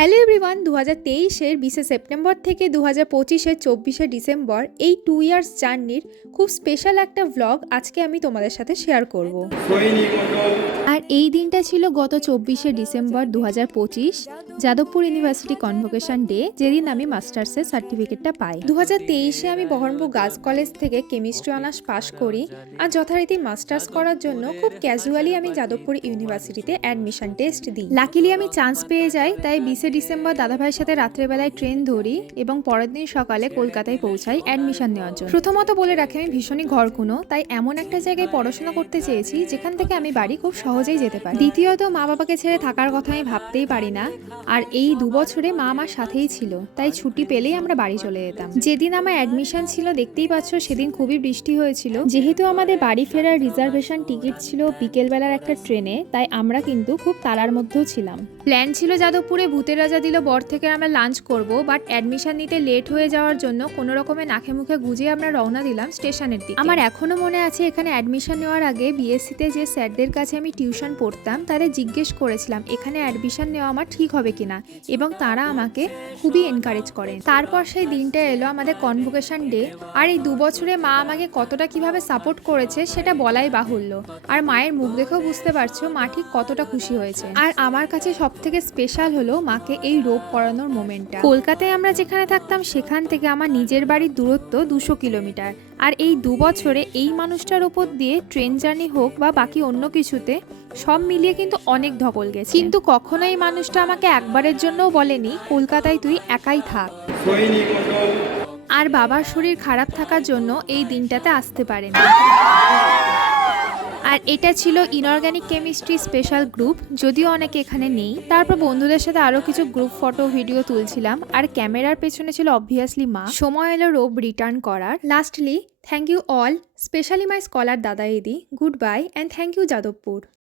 Hello everyone, 2023-এর 20শে September থেকে 2025-এর 24শে December এই 2 years জার্নির খুব স্পেশাল একটা ভ্লগ আজকে আমি তোমাদের সাথে শেয়ার করব। আর এই দিনটা ছিল গত 24শে December 2025, Jadavpur university convocation day, যেদিন আমি মাস্টার্সের সার্টিফিকেটটা পাই। 2023-এ আমি বহরমপুর গার্লস কলেজ থেকে কেমিস্ট্রি অনার্স পাশ করি আর যথারীতি মাস্টার্স করার জন্য খুব ক্যাজুয়ালি আমি যাদবপুর ইউনিভার্সিটিতে অ্যাডমিশন টেস্ট দিই। লাকিলি আমি চান্স পেয়ে যাই, তাই 20শে ডিসেম্বর দাদাভাইয়ের সাথে রাত্রেবেলায় ট্রেন ধরি এবং পরের দিন সকালে কলকাতায় পৌঁছাই অ্যাডমিশন নেওয়ার জন্য। প্রথমত বলে রাখি আমি ভীষণই ঘরকুনো, তাই এমন একটা জায়গায় পড়াশোনা করতে চেয়েছি যেখান থেকে আমি বাড়ি খুব সহজেই যেতে পারি। দ্বিতীয়ত, মা বাবাকে ছেড়ে থাকার কথা আমি ভাবতেই পারি না, আর এই 2 বছরে মা আমার সাথেই ছিল, তাই ছুটি পেলেই আমরা বাড়ি চলে যেতাম। যেদিন আমার অ্যাডমিশন ছিল দেখতেই পাচ্ছ, সেদিন খুবই বৃষ্টি হয়েছিল। যেহেতু আমাদের বাড়ি ফেরার রিজার্ভেশন টিকিট ছিল বিকেলবেলার একটা ট্রেনে, তাই আমরা কিন্তু খুব তাড়ার মধ্যেও ছিলাম। প্ল্যান ছিল যাদবপুরে ভূতের রাজা দিল বর থেকে আমরা লাঞ্চ করব, বাট অ্যাডমিশন নিতে লেট হয়ে যাওয়ার জন্য কোনো রকমে নাকে মুখে গুজে আমরা রওনা দিলাম স্টেশনের দিকে। আমার এখনো মনে আছে, এখানে অ্যাডমিশন নেওয়ার আগে বিএসসিতে যে স্যারদের কাছে আমি টিউশন পড়তাম তাদের জিজ্ঞেস করেছিলাম এখানে অ্যাডমিশন নেওয়া আমার ঠিক হবে কিনা, এবং তারা আমাকে খুবই এনকারেজ করেন। তারপর সেই দিনটা এলো আমাদের কনভোকেশন ডে, আর এই 2 বছরে মা আমাকে কতটা কিভাবে সাপোর্ট করেছে সেটা বলাই বাহুল্য। আর মায়ের মুখ দেখেও বুঝতে পারছো মা ঠিক কতটা খুশি হয়েছে। আর আমার কাছে সব থেকে স্পেশাল হলো মাকে এই রোপ পরানোর মোমেন্টটা। কলকাতায় আমরা যেখানে থাকতাম সেখান থেকে আমার নিজের বাড়ির দূরত্ব 200 কিলোমিটার, আর এই 2 বছরে এই মানুষটার ওপর দিয়ে ট্রেন জার্নি হোক বা বাকি অন্য কিছুতে সব মিলিয়ে কিন্তু অনেক ধকল গেছে। কিন্তু কখনো এই মানুষটা আমাকে একবারের জন্যও বলেনি কলকাতায় তুই একাই থাক, আর বাবার শরীর খারাপ থাকার জন্য এই দিনটাতে আসতে পারেনি। আর এটা ছিল ইনঅর্গানিক কেমিস্ট্রি স্পেশাল গ্রুপ, যদিও অনেকে এখানে নেই। তারপর বন্ধুদের সাথে আরো কিছু গ্রুপ ফটো ভিডিও তুলছিলাম, আর ক্যামেরার পেছনে ছিল অবভিয়াসলি মা। সময় এলো রোব রিটার্ন করার। Lastly thank you all, specially my scholar দাদা দিদি, good bye and thank you Jadavpur.